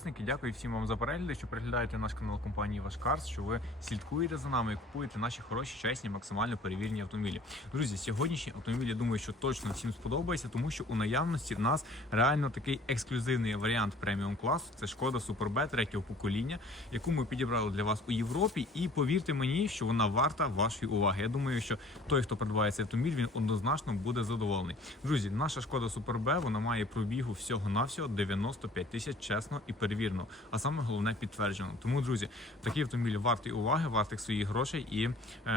підписники. Дякую всім вам за перегляди, що переглядаєте наш канал компанії Ваш Карс, що ви слідкуєте за нами і купуєте наші хороші, чесні, максимально перевірені автомобілі. Друзі, сьогоднішній автомобіль, я думаю, що точно всім сподобається, тому що у наявності в нас реально такий ексклюзивний варіант преміум класу. Це шкода Суперб третього покоління, яку ми підібрали для вас у Європі. І повірте мені, що вона варта вашої уваги. Я думаю, що той, хто придбає цей автомобіль, він однозначно буде задоволений. Друзі, наша шкода Суперб вона має пробігу всього навсього 95 тисяч чесно і перевірено. А саме головне підтверджено. Тому, друзі, такий автомобіль вартий уваги, вартий своїх грошей, і е,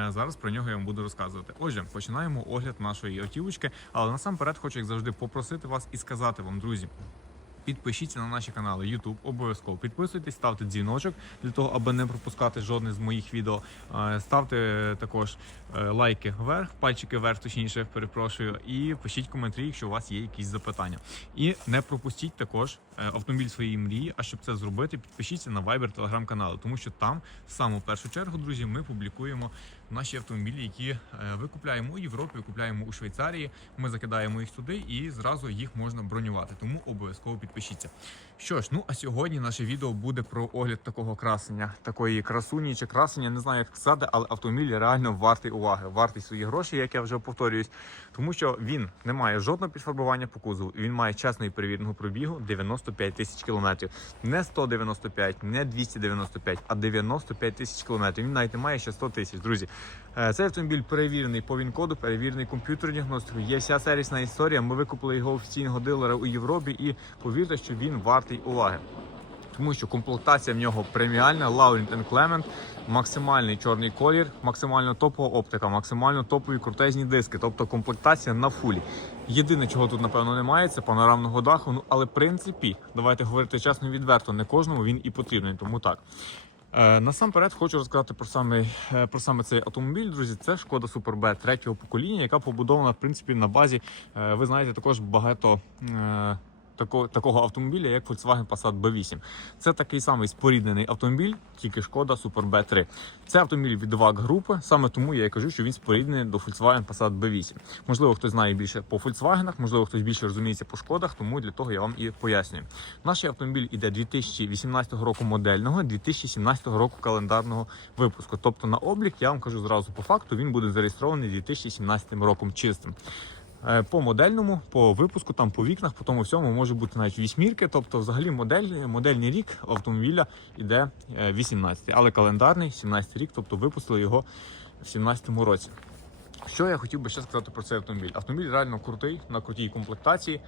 зараз про нього я вам буду розказувати. Отже, починаємо огляд нашої автівочки. Але насамперед хочу, як завжди, попросити вас і сказати вам, друзі. Підпишіться на наші канали YouTube, обов'язково підписуйтесь, ставте дзвіночок для того, аби не пропускати жодне з моїх відео. Е, Ставте також е, лайки вверх, пальчики вверх, точніше, перепрошую, і пишіть коментарі, якщо у вас є якісь запитання. І не пропустіть також е, автомобіль своєї мрії. А щоб це зробити, підпишіться на Viber телеграм-канали, тому що там в саму першу чергу, друзі, ми публікуємо наші автомобілі, які е, викупляємо у Європі, викупляємо у Швейцарії. Ми закидаємо їх сюди і зразу їх можна бронювати. Тому обов'язково підпишіться. Що ж, ну а сьогодні наше відео буде про огляд такого красення, такої красуні чи красення, не знаю як сказати, але автомобіль реально вартий уваги, вартий свої гроші, як я вже повторююсь, тому що він не має жодного підфарбування по кузову. Він має чесний перевіреного пробігу 95 тисяч кілометрів. Не 195, не 295, а 95 тисяч кілометрів. Він навіть не має ще 100 тисяч. Друзі, цей автомобіль перевірений по ВІН-коду, перевірений комп'ютерною діагностикою. Є вся сервісна історія. Ми викупили його офіційного дилера у Європі, і повірте, що він вартий уваги. Тому що комплектація в нього преміальна, Laurent Clement, максимальний чорний колір, максимально топова оптика, максимально топові крутезні диски, тобто комплектація на фулі. Єдине, чого тут напевно немає, це панорамного даху. Ну але в принципі, давайте говорити чесно відверто, не кожному він і потрібний, тому так. Е, Насамперед хочу розказати про саме, е, про саме цей автомобіль, друзі. Це шкода Суперб третього покоління, яка побудована в принципі на базі. е, Ви знаєте, також багато. Такого, такого автомобіля, як Volkswagen Passat B8. Це такий самий споріднений автомобіль, тільки шкода Super B3. Це автомобіль від VAG групи, саме тому я і кажу, що він споріднений до Volkswagen Passat B8. Можливо, хтось знає більше по Volkswagen, можливо, хтось більше розуміється по шкодах, тому для того я вам і пояснюю. Наш автомобіль іде 2018 року модельного, 2017 року календарного випуску. Тобто на облік я вам кажу зразу по факту, він буде зареєстрований 2017 роком чистим. Е, По модельному, по випуску, там по вікнах, по тому всьому може бути навіть вісьмірки. Тобто, взагалі, модель, модельний рік автомобіля йде 18, але календарний 17 рік, тобто випустили його в 17 році. Що я хотів би ще сказати про цей автомобіль? Автомобіль реально крутий, на крутій комплектації.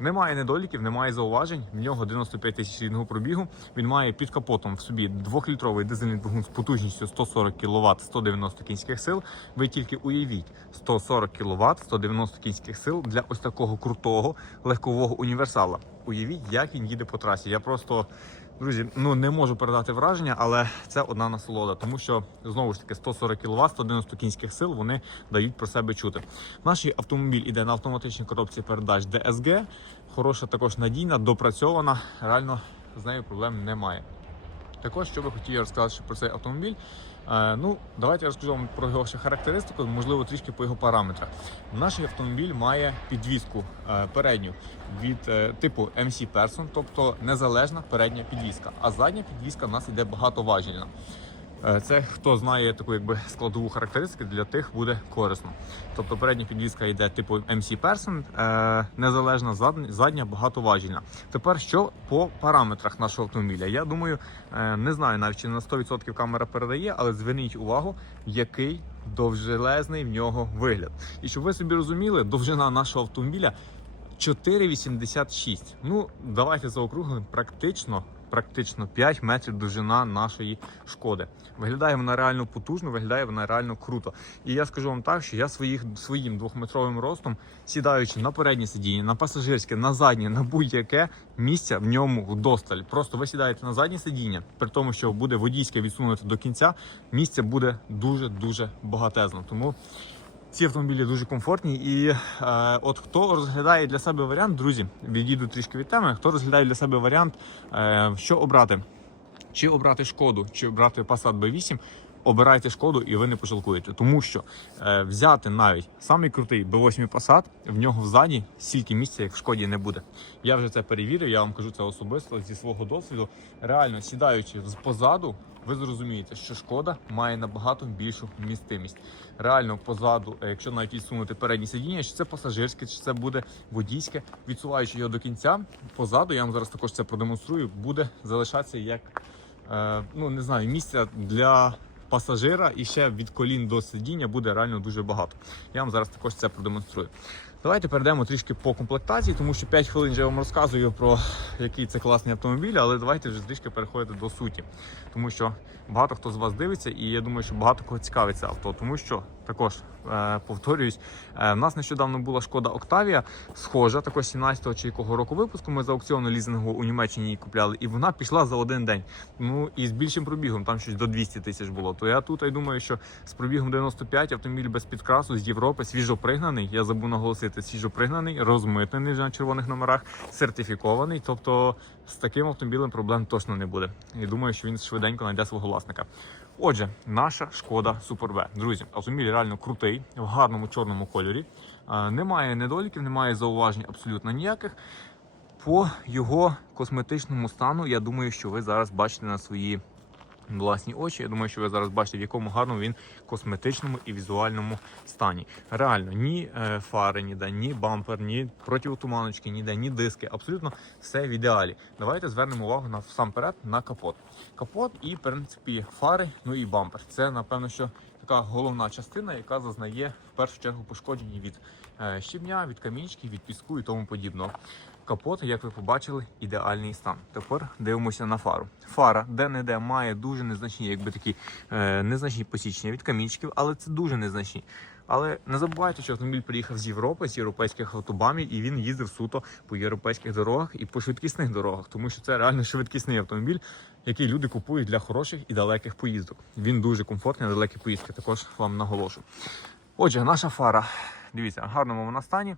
Немає недоліків, немає зауважень. В нього 95 тисяч рідного пробігу. Він має під капотом в собі двохлітровий дизельний двигун з потужністю 140 кВт, 190 кінських сил. Ви тільки уявіть 140 кВт, 190 кінських сил для ось такого крутого легкового універсала. Уявіть, як він їде по трасі. Я просто Друзі, ну не можу передати враження, але це одна насолода, тому що знову ж таки 140 кВт, 190 кінських сил вони дають про себе чути. Наш автомобіль іде на автоматичній коробці передач DSG, хороша, також надійна, допрацьована. Реально з нею проблем немає. Також, що би хотів розказати про цей автомобіль. Е, ну, давайте я розкажу вам про його ще характеристику, можливо, трішки по його параметрах. Наш автомобіль має підвіску е, передню від е, типу MC Person, тобто незалежна передня підвіска. А задня підвіска в нас іде багатоважільна. Е, Це хто знає таку якби складову характеристику, для тих буде корисно. Тобто передня підвізка йде типу MC Person, е, незалежна задня, багатоважільна. Тепер що по параметрах нашого автомобіля? Я думаю, е, не знаю навіть чи на 100% камера передає, але зверніть увагу, який довжелезний в нього вигляд. І щоб ви собі розуміли, довжина нашого автомобіля 4,86. Ну, давайте заокруглимо практично. Практично 5 метрів довжина нашої шкоди. Виглядає вона реально потужно, виглядає вона реально круто. І я скажу вам так, що я своїх, своїм двохметровим ростом, сідаючи на переднє сидіння, на пасажирське, на заднє, на будь-яке місця в ньому вдосталь. Просто ви сідаєте на заднє сидіння, при тому, що буде водійське відсунути до кінця, місця буде дуже дуже багатезно. Тому ці автомобілі дуже комфортні. І е, от хто розглядає для себе варіант, друзі, відійду трішки від теми. Хто розглядає для себе варіант, е, що обрати? Чи обрати шкоду, чи обрати Passat B8, обирайте шкоду і ви не пожалкуєте. Тому що е, взяти навіть самий крутий B8 Passat, в нього взаді стільки місця, як в шкоді, не буде. Я вже це перевірив, я вам кажу це особисто зі свого досвіду. Реально сідаючи позаду, ви зрозумієте, що шкода має набагато більшу вмістимість. Реально позаду, е, якщо навіть відсунути переднє сидіння, чи це пасажирське, чи це буде водійське, відсуваючи його до кінця, позаду, я вам зараз також це продемонструю, буде залишатися як е, ну не знаю, місця для пасажира і ще від колін до сидіння буде реально дуже багато. Я вам зараз також це продемонструю. Давайте перейдемо трішки по комплектації, тому що 5 хвилин вже вам розказую про який це класний автомобіль, але давайте вже трішки переходити до суті. Тому що багато хто з вас дивиться, і я думаю, що багато кого цікавиться авто. Тому що також е, повторююсь, е, в нас нещодавно була шкода Октавія, схожа, також 17-го чи якого року випуску. Ми за аукціону лізингу у Німеччині її купляли, і вона пішла за один день. Ну і з більшим пробігом, там щось до 200 тисяч було. То я тут я думаю, що з пробігом 95 автомобіль без підкрасу з Європи, свіжопригнаний. Я забув наголосити, свіжопригнаний, розмитнений вже на червоних номерах, сертифікований. Тобто з таким автомобілем проблем точно не буде. І думаю, що він швиденько знайде свого власника. Отже, наша шкода B. Друзі, автомобіль реально крутий, в гарному чорному кольорі. Немає недоліків, немає зауважень абсолютно ніяких. По його косметичному стану, я думаю, що ви зараз бачите на свої власні очі. Я думаю, що ви зараз бачите, в якому гарному він косметичному і візуальному стані. Реально, ні е, фари, ніде, ні бампер, ні противотуманочки, ніде, ні диски. Абсолютно все в ідеалі. Давайте звернемо увагу на всамперед на капот. Капот і, в принципі, фари, ну і бампер. Це, напевно, що така головна частина, яка зазнає в першу чергу пошкодження від е, щебня, від камінчиків, від піску і тому подібного. Капот, як ви побачили, ідеальний стан. Тепер дивимося на фару. Фара де-не-де має дуже незначні, якби такі е, незначні посічення від камінчиків, але це дуже незначні. Але не забувайте, що автомобіль приїхав з Європи, з європейських автобамів, і він їздив суто по європейських дорогах і по швидкісних дорогах, тому що це реально швидкісний автомобіль, який люди купують для хороших і далеких поїздок. Він дуже комфортний на далекі поїздки. Також вам наголошу. Отже, наша фара. Дивіться, в гарному вона стані.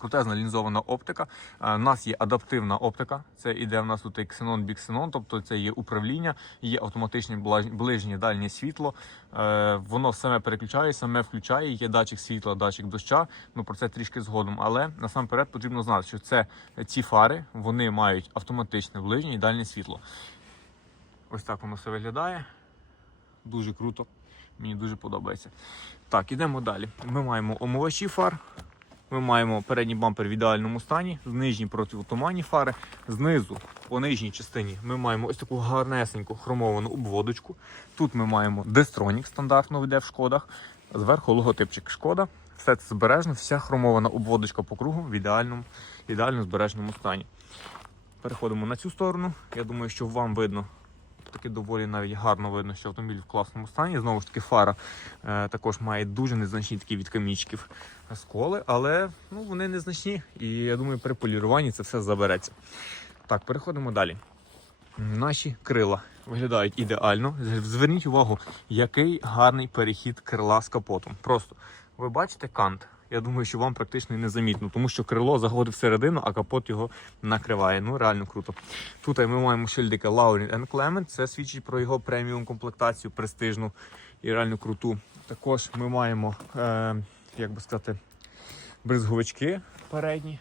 Крутезна лінзована оптика. Е, У нас є адаптивна оптика. Це іде в нас тут ксенон біксенон, тобто це є управління, є автоматичне блаж- ближнє дальнє світло. Е, Воно саме переключає, саме включає. Є датчик світла, датчик доща. Ну про це трішки згодом. Але насамперед потрібно знати, що це ці фари вони мають автоматичне ближнє і дальнє світло. Ось так воно все виглядає. Дуже круто. Мені дуже подобається. Так, ідемо далі. Ми маємо омивачі фар. Ми маємо передній бампер в ідеальному стані, нижні противотуманні фари. Знизу, по нижній частині, ми маємо ось таку гарнесеньку хромовану обводочку. Тут ми маємо Destronік стандартно йде в шкодах. Зверху логотипчик шкода. Все це збережно, вся хромована обводочка по кругу в ідеальному, ідеально збережному стані. Переходимо на цю сторону. Я думаю, що вам видно. Таки доволі навіть гарно видно, що автомобіль в класному стані. Знову ж таки, фара е, також має дуже незначні такі від камічків сколи, але ну, вони незначні. І я думаю, при поліруванні це все забереться. Так, переходимо далі. Наші крила виглядають ідеально. Зверніть увагу, який гарний перехід крила з капотом. Просто ви бачите кант. Я думаю, що вам практично і незамітно, тому що крило заходить всередину, а капот його накриває. Ну реально круто. Тут ми маємо шильдика Laurin Clement. Це свідчить про його преміум комплектацію, престижну і реально круту. Також ми маємо, е, як би сказати, бризговички передні.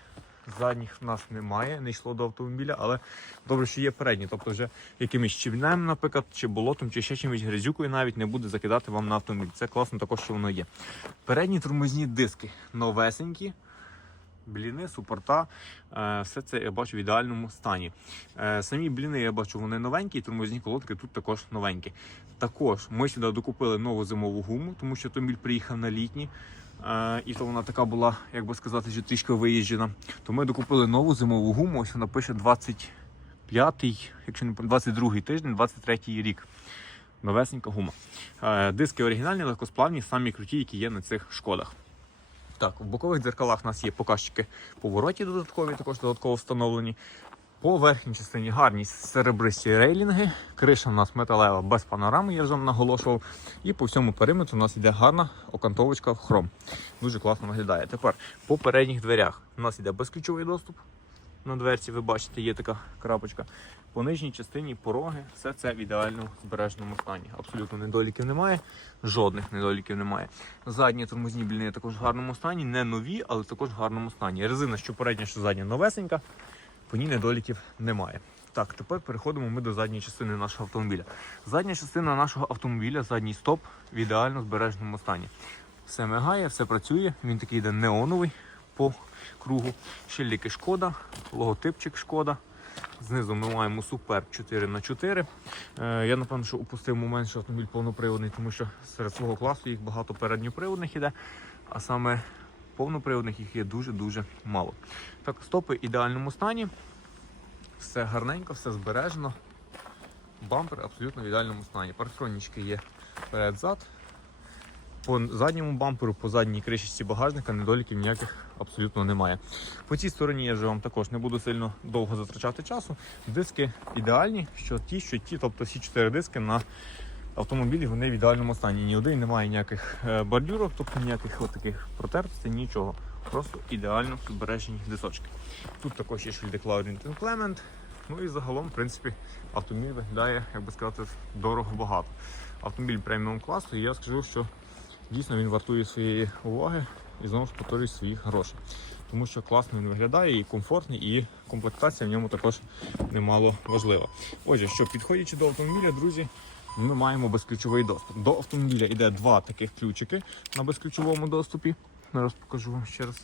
Задніх в нас немає, не йшло до автомобіля, але добре, що є передні. Тобто вже якимось щебнем, наприклад, чи болотом, чи ще чимось грязюкою навіть не буде закидати вам на автомобіль. Це класно також, що воно є. Передні тормозні диски новесенькі, бліни, супорта. е, Все це я бачу в ідеальному стані. Е, Самі бліни я бачу, вони новенькі, тормозні колодки тут також новенькі. Також ми сюди докупили нову зимову гуму, тому що автомобіль приїхав на літні. Е, І то вона така була, як би сказати, що трішки виїжджена. То ми докупили нову зимову гуму. Ось вона пише 25-й, якщо не помиляюсь, 22-й тиждень, 23-й рік. Новесенька гума. Е, Диски оригінальні, легкосплавні, самі круті, які є на цих шкодах. Так, в бокових дзеркалах у нас є показчики повороті додаткові, також додатково встановлені. По верхній частині гарні серебристі рейлінги. Криша у нас металева без панорами, я вже вам наголошував. І по всьому периметру у нас йде гарна окантовочка в хром. Дуже класно виглядає. Тепер по передніх дверях у нас йде безключовий доступ. на дверці, ви бачите, є така крапочка. По нижній частині пороги, все це в ідеальному збереженому стані. Абсолютно недоліків немає, жодних недоліків немає. Задні тормозні бліни також в гарному стані, не нові, але також в гарному стані. Резина, що передня, що задня новесенька, по ній недоліків немає. Так, тепер переходимо ми до задньої частини нашого автомобіля. Задня частина нашого автомобіля, задній стоп в ідеально збереженому стані. Все мигає, все працює. Він такий йде неоновий по кругу. Щеліки шкода, логотипчик шкода. Знизу ми маємо Superb 4х4. Е, я напевно, що упустив момент, що автомобіль повноприводний, тому що серед свого класу їх багато передньоприводних іде, а саме повноприводних їх є дуже-дуже мало. Так, стопи в ідеальному стані. Все гарненько, все збережено. Бампер абсолютно в ідеальному стані. Парктронічки є перед-зад. По задньому бамперу, по задній кришечці багажника недоліків ніяких абсолютно немає. По цій стороні я вже вам також не буду сильно довго затрачати часу. Диски ідеальні, що ті, що ті, тобто всі чотири диски на автомобілі вони в ідеальному стані. Ні один немає ніяких е, бордюрок, тобто ніяких таких протертостей, нічого. Просто ідеально збережені дисочки. Тут також є шильдик Laurent Clement. Ну і загалом, в принципі, автомобіль виглядає, як би сказати, дорого багато. Автомобіль преміум класу, і я скажу, що дійсно він вартує своєї уваги і знову ж повторюю своїх грошей. Тому що класно він виглядає і комфортний, і комплектація в ньому також немало важлива. Отже, що підходячи до автомобіля, друзі, ми маємо безключовий доступ. До автомобіля йде два таких ключики на безключовому доступі. Зараз покажу вам ще раз.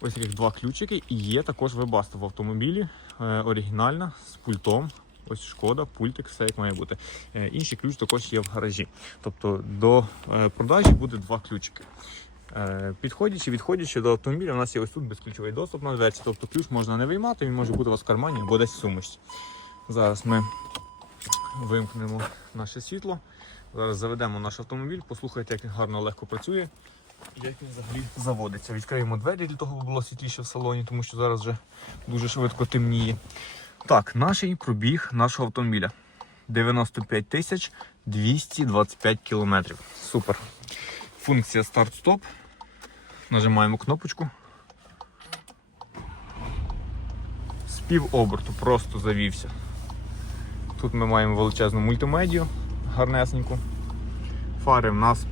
Ось таких два ключики. І є також вебаста в автомобілі. е, оригінальна з пультом. Ось шкода, пультик, все як має бути. Е, інший ключ також є в гаражі. Тобто до е, продажі буде два ключики. Підходячи, відходячи до автомобіля, у нас є ось тут безключовий доступ на дверці. Тобто ключ можна не виймати, він може бути у вас в кармані або десь в сумочці. Зараз ми вимкнемо наше світло. Зараз заведемо наш автомобіль, послухайте, як він гарно легко працює. і Як він взагалі заводиться. Відкриємо двері для того, щоб було світліше в салоні, тому що зараз вже дуже швидко темніє. Так, наш пробіг нашого автомобіля 95 тисяч 225 кілометрів. Супер. Функція старт-стоп. Нажимаємо кнопочку. З півоберту просто завівся. Тут ми маємо величезну мультимедію, гарнесеньку. Фари в нас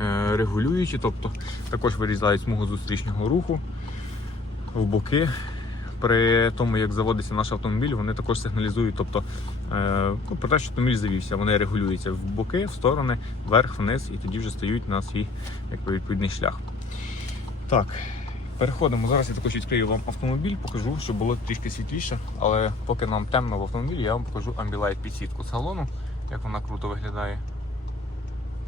е, регулюючі, тобто також вирізають смугу зустрічного руху в боки. При тому, як заводиться наш автомобіль, вони також сигналізують, тобто е, ну, про те, що автомобіль завівся, вони регулюються в боки, в сторони, вверх, вниз, і тоді вже стають на свій відповідний шлях. Так, переходимо. Зараз я також відкрию вам автомобіль, покажу, щоб було трішки світліше, але поки нам темно в автомобілі, я вам покажу Ambilight підсітку салону, як вона круто виглядає.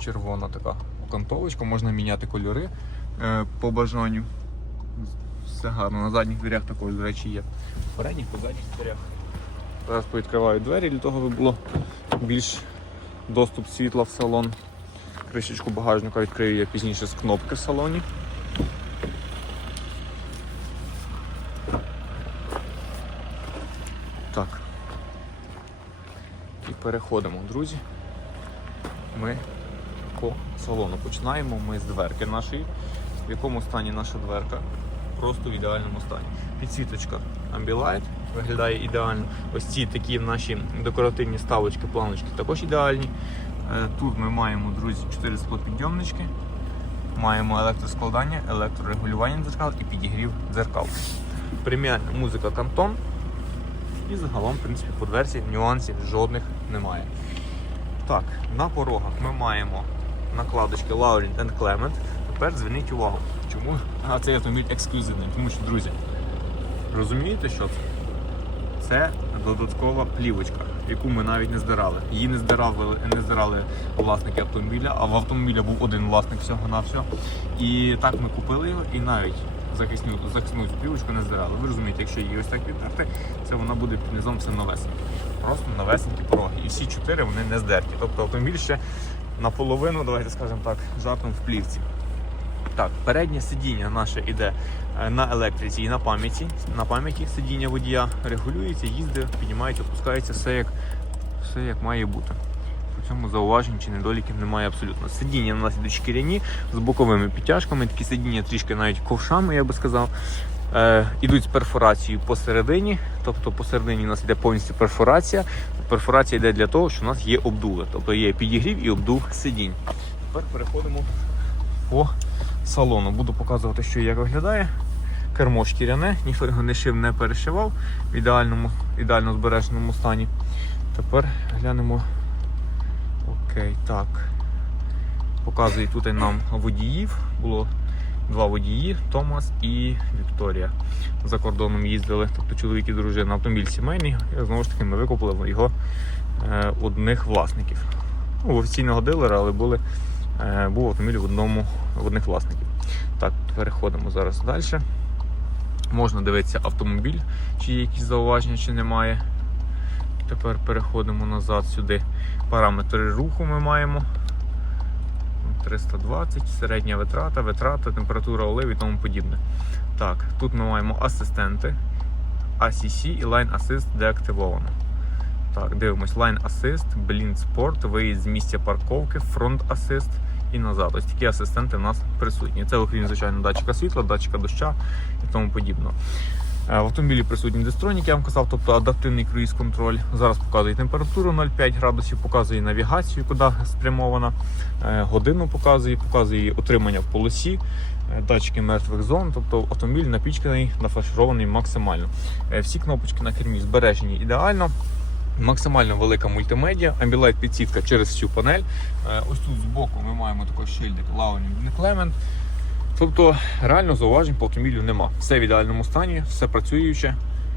Червона така окантовочка, можна міняти кольори е, по бажанню. Все гарно. На задніх дверях також, до речі, є. Передніх, по задніх дверях. Зараз повідкриваю двері для того, щоб було більш доступ світла в салон. Кришечку багажника відкрию я пізніше з кнопки в салоні. Так. І переходимо, друзі. Ми по салону. Починаємо ми з дверки нашої. В якому стані наша дверка? Просто в ідеальному стані. Підсвіточка Ambilight виглядає ідеально. Ось ці такі наші декоративні ставочки, планочки також ідеальні. Е, Тут ми маємо, друзі, 4 склопідйомнички. Маємо електроскладання, електрорегулювання дзеркал і підігрів дзеркал. Преміальна музика Кантон. І загалом, в принципі, по дверці нюансів жодних немає. Так, на порогах ми маємо накладочки Laurent and Clement. Тепер зверніть увагу, чому а, цей автомобіль ексклюзивний. Тому що, друзі, розумієте, що це? Це додаткова плівочка, яку ми навіть не здирали. Її не здирали, не здирали власники автомобіля, а в автомобіля був один власник всього на все. І так ми купили його і навіть захисну, захисну цю плівочку не здирали. Ви розумієте, якщо її ось так відтерти, це вона буде під низом все новесеньке. Просто новесенькі пороги. І всі чотири вони не здерті. Тобто автомобіль ще наполовину, давайте скажемо так, жартом в плівці. Так, переднє сидіння наше іде е, на електриці і на пам'яті. На пам'яті сидіння водія регулюється, їздить, піднімається, опускається, все як, все як має бути. По цьому зауважень чи недоліків немає абсолютно. Сидіння у нас ідуть шкіряні з боковими підтяжками, такі сидіння трішки навіть ковшами, я би сказав. Е, ідуть з перфорацією посередині, тобто посередині у нас йде повністю перфорація. Перфорація йде для того, що у нас є обдуви, тобто є підігрів і обдув сидінь. Тепер переходимо по салону. Буду показувати, що як виглядає. Кермо шкіряне, ніхто його не шив, не перешивав в ідеальному, ідеально збереженому стані. Тепер глянемо. Окей, так. Показує тут нам водіїв. Було два водії Томас і Вікторія. За кордоном їздили, тобто чоловік і дружина, автомобіль сімейний. Знову ж таки ми викупили його е, одних власників. Ну, офіційного дилера, але були, е, був автомобіль в одному в одних власників. Так, переходимо зараз далі. Можна дивитися автомобіль, чи є якісь зауваження, чи немає. Тепер переходимо назад сюди. Параметри руху ми маємо. 320, середня витрата, витрата, температура олив і тому подібне. Так, тут ми маємо асистенти, ACC і Line Assist деактивовано. Так, дивимось Line Assist, Blind Sport, виїзд з місця парковки, Front Assist і назад. Ось такі асистенти в нас присутні. Це окрім, звичайно, датчика світла, датчика доща і тому подібного. Е, В автомобілі присутній дистронік, я вам казав, тобто адаптивний круїз-контроль. Зараз показує температуру 0,5 градусів, показує навігацію, куди спрямована, е, годину показує, показує отримання в полосі, е, датчики мертвих зон, тобто автомобіль напічканий, нафарширований максимально. Всі кнопочки на кермі збережені ідеально. Максимально велика мультимедіа, амбілайт підсітка через всю панель. Ось тут збоку ми маємо такий шильдик Launing Clement. Тобто реально зауважень по автомобілю нема. Все в ідеальному стані, все працююче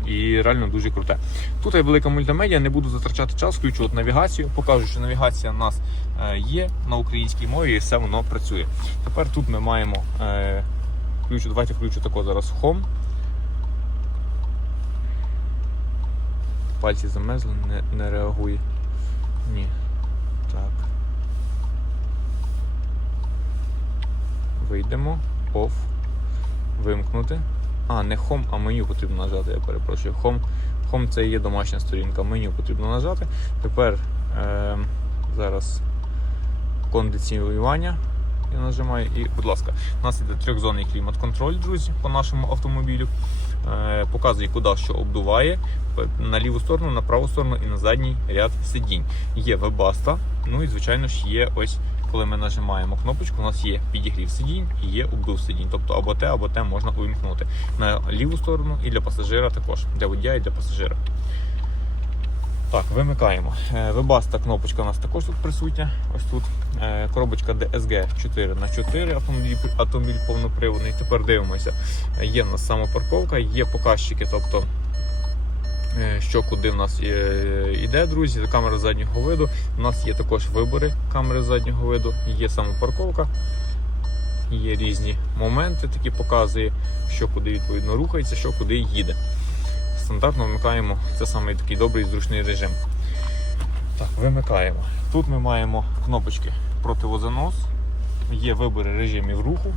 і реально дуже круте. Тут є велика мультимедіа, не буду затрачати час, включу от навігацію. Покажу, що навігація у нас е, є на українській мові і все воно працює. Тепер тут ми маємо е, включу, давайте включу тако зараз Home. Пальці замерзли, не, не реагує. Ні. Так. Вийдемо. Off. Вимкнути. А, не Home, а меню потрібно нажати, я перепрошую. Home. Home це є домашня сторінка. Меню потрібно нажати. Тепер е, зараз кондиціювання. Я нажимаю і, будь ласка, у нас іде трьохзонний клімат-контроль, друзі, по нашому автомобілю. Е, показує, куди що обдуває на ліву сторону, на праву сторону і на задній ряд сидінь. Є вебаста, ну і звичайно ж є ось. Коли ми нажимаємо кнопочку, у нас є підігрів сидінь і є обдув сидінь. Тобто або те, або те можна увімкнути на ліву сторону і для пасажира також, для водія і для пасажира. Так, вимикаємо. Е, Вебаста кнопочка у нас також тут присутня. Ось тут Е, коробочка DSG 4 на 4 автомобіль, автомобіль повноприводний. Тепер дивимося. Е, Є в нас самопарковка, є показчики, тобто що куди в нас е, йде, друзі. Камера заднього виду. У нас є також вибори камери заднього виду, є самопарковка. Є різні моменти, такі показує, що куди відповідно рухається, що куди їде. Стандартно вмикаємо це саме такий добрий зручний режим. Так, вимикаємо. Тут ми маємо кнопочки противозанос, є вибори режимів руху.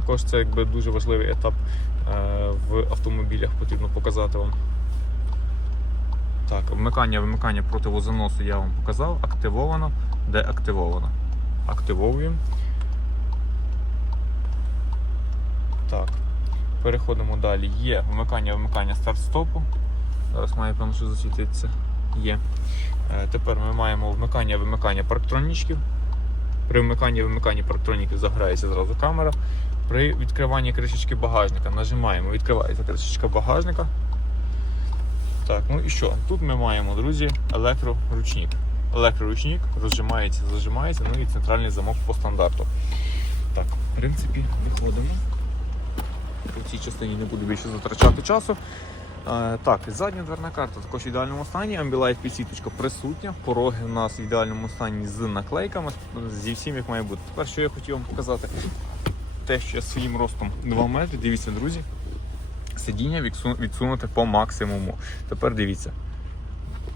Також це якби дуже важливий етап е, в автомобілях, потрібно показати вам. Так, вмикання, вимикання противозаносу я вам показав. Активовано, деактивовано. Активовуємо. Так, переходимо далі. Є вмикання, вимикання старт-стопу. Зараз має певно, засвітитися. Є. Е, Тепер ми маємо вмикання вимикання парктронічків. При вмиканні вимиканні парктроніків заграється зразу камера. При відкриванні кришечки багажника нажимаємо, відкривається кришечка багажника. Так, ну і що? Тут ми маємо, друзі, електроручник. Електроручник розжимається, зажимається, ну і центральний замок по стандарту. Так, в принципі, виходимо. У цій частині не буду більше затрачати часу. Е, Так, задня дверна карта також в ідеальному стані. Ambilight підсвіточка присутня. Пороги у нас в ідеальному стані з наклейками, зі всім як має бути. Тепер що я хотів вам показати, те, що я своїм ростом 2 метри. Дивіться, друзі, сидіння відсу- відсунуте по максимуму. Тепер дивіться.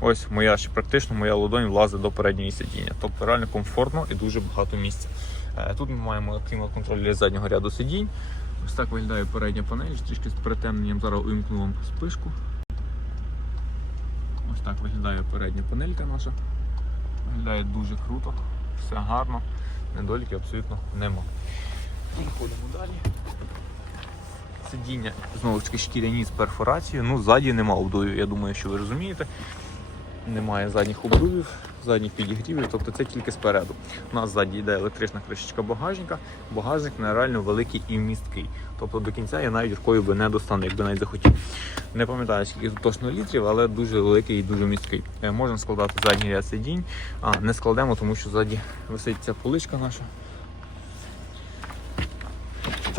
Ось моя ще практично моя ладонь влазить до передньої сидіння. Тобто реально комфортно і дуже багато місця. Е, Тут ми маємо клімат-контроль для заднього ряду сидінь. Ось так виглядає передня панель, трішки з притемненням. Зараз увімкну вам спишку. Ось так виглядає передня панелька наша. Виглядає дуже круто, все гарно, недоліків абсолютно нема. Переходимо далі. Сидіння знову ж таки шкіряні з перфорацією. Ну, ззаді нема обдувів, я думаю, що ви розумієте. Немає задніх обдувів, задніх підігрівів, тобто це тільки спереду. У нас ззаді йде електрична кришечка багажника. Багажник нереально великий і місткий. Тобто до кінця я навіть рукою би не достану, якби навіть захотів. Не пам'ятаю, скільки тут точно літрів, але дуже великий і дуже місткий. Е, Можна складати задній ряд сидінь, а не складемо, тому що ззаді висить ця поличка наша.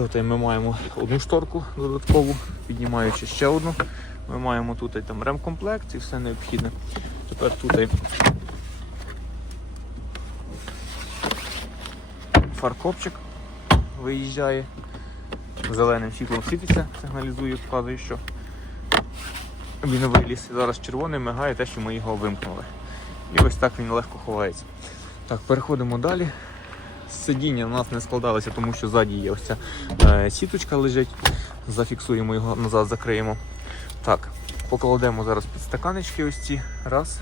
Тобто ми маємо одну шторку додаткову, піднімаючи ще одну. Ми маємо тут там ремкомплект і все необхідне. Тепер тут фаркопчик виїжджає. Зеленим світлом світиться, сигналізує, вказує, що він виліз. Зараз червоний мигає те, що ми його вимкнули. І ось так він легко ховається. Так, переходимо далі. Сидіння у нас не складалося, тому що ззаді є ось ця е, сіточка лежить. Зафіксуємо його назад, закриємо. Так, покладемо зараз підстаканечки ось ці. Раз.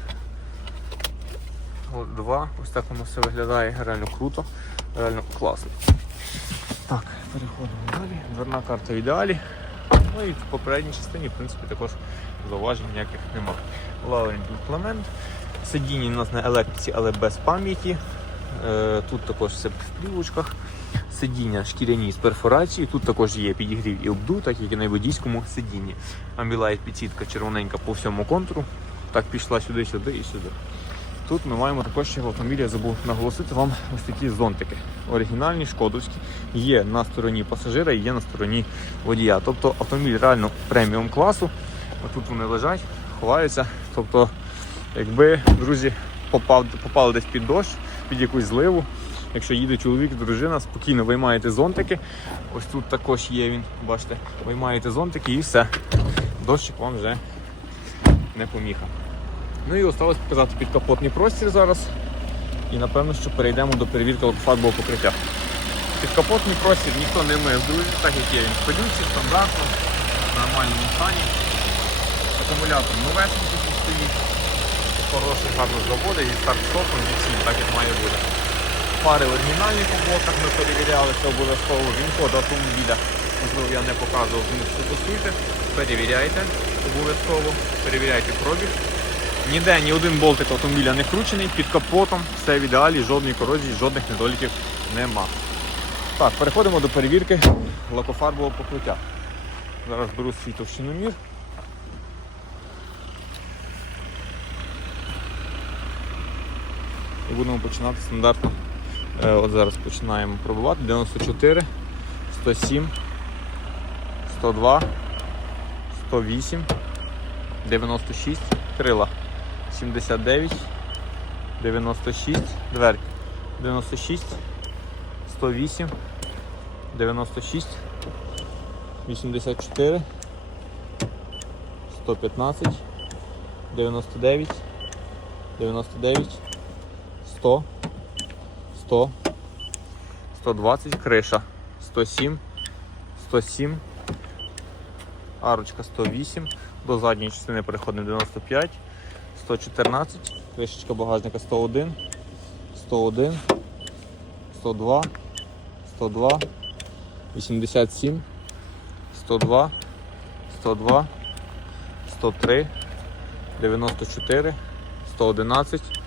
Два. Ось так воно все виглядає. Реально круто, реально класно. Так, переходимо далі. Дверна карта в ідеалі. Ну і в попередній частині, в принципі, також зауважень ніяких нема. Лаврень імплемент. Сидіння у нас на електриці, але без пам'яті. Е, Тут також все в плівочках. Сидіння шкіряні з перфорацією. Тут також є підігрів і обду, так як і на водійському сидінні. Амбілайт підсітка червоненька по всьому контуру. Так пішла сюди, сюди і сюди. Тут ми маємо також ще в автомобілі, я забув наголосити вам ось такі зонтики. Оригінальні, шкодовські. Є на стороні пасажира і є на стороні водія. Тобто автомобіль реально преміум класу. Тут вони лежать, ховаються. Тобто, якби, друзі, попав, попали десь під дощ, під якусь зливу. Якщо їде чоловік, дружина, спокійно виймаєте зонтики. Ось тут також є він, бачите, виймаєте зонтики і все. Дощик вам вже не поміха. Ну і осталось показати підкапотний простір зараз. І напевно, що перейдемо до перевірки лакофарбового покриття. Підкапотний простір ніхто не мив, друзі, так як є він в стандартно, в нормальному стані. Акумулятор новесенький стоїть. Хороший, гарно заводи зі старт-стопом, зі всім, так як має бути. Фари оригінальні по блоках ми перевіряли, це обов'язково. Він код автомобіля. Можливо, я не показував, тому що фокусуйте. Перевіряйте обов'язково. Перевіряйте пробіг. Ніде ні один болтик автомобіля не кручений, під капотом, все в ідеалі, жодної корозії, жодних недоліків нема. Так, переходимо до перевірки лакофарбового покриття. Зараз беру свій товщиномір. І будемо починати стандартно. Е, От зараз починаємо пробувати. 94, 107, 102, 108, 96, крила. 79, 96, дверки. 96, 108, 96, 84, 115, 99, 99, 100, 100, 120, криша, 107, 107, арочка 108, до задньої частини переходимо 95, 114, кришечка багажника 101, 101, 102, 102, 87, 102, 102, 103, 94, 111,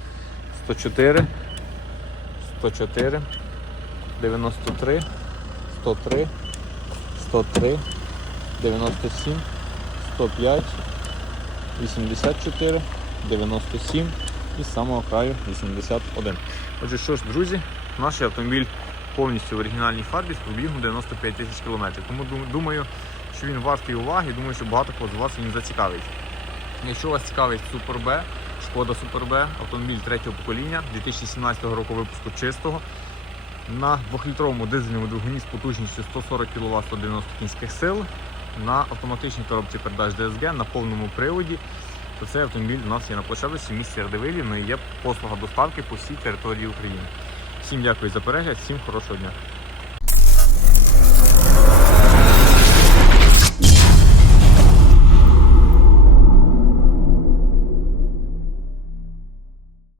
104, 104, 93, 103, 103, 97, 105, 84, 97 і з самого краю 81. Отже, що ж, друзі, наш автомобіль повністю в оригінальній фарбі з пробігом 95 тисяч кілометрів. Тому думаю, що він вартий уваги. Думаю, що багато кого з вас він зацікавить. Якщо вас цікавить Super B, шкода B, автомобіль третього покоління 2017 року випуску чистого. На 2-літровому дизельному двигуні з потужністю 140 кВт 190 кінських сил, на автоматичній коробці передач DSG на повному приводі, то цей автомобіль у нас є на площадці в місті Ардевилі, ну і є послуга доставки по всій території України. Всім дякую за перегляд, всім хорошого дня.